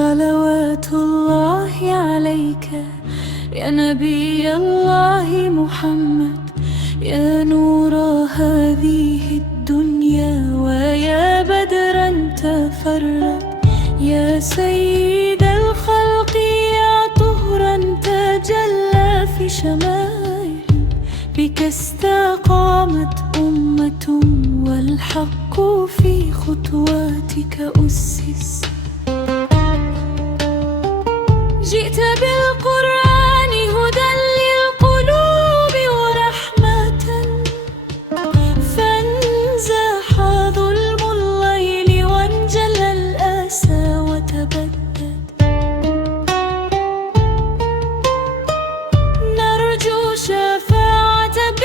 صلوات الله عليك يا نبي الله محمد، يا نور هذه الدنيا ويا بدرا تفرد، يا سيد الخلق يا طهرا تجلى في شمائل، بك استقامت أمة والحق في خطواتك أسس. جئت بالقرآن هدى للقلوب ورحمة، فانزاح ظلم الليل وانجلى الأسى وتبدد. نرجو شفاعتك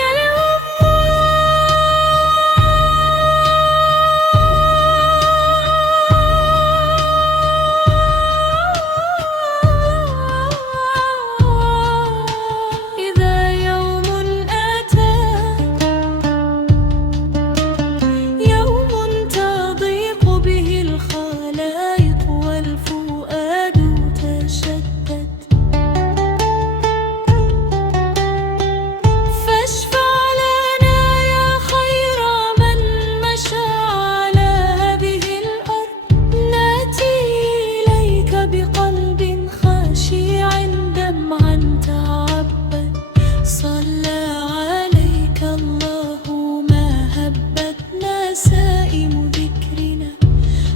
سائم ذكرنا،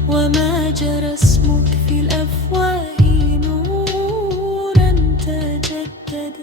وما جرى اسمك في الأفواه نورا تجدد.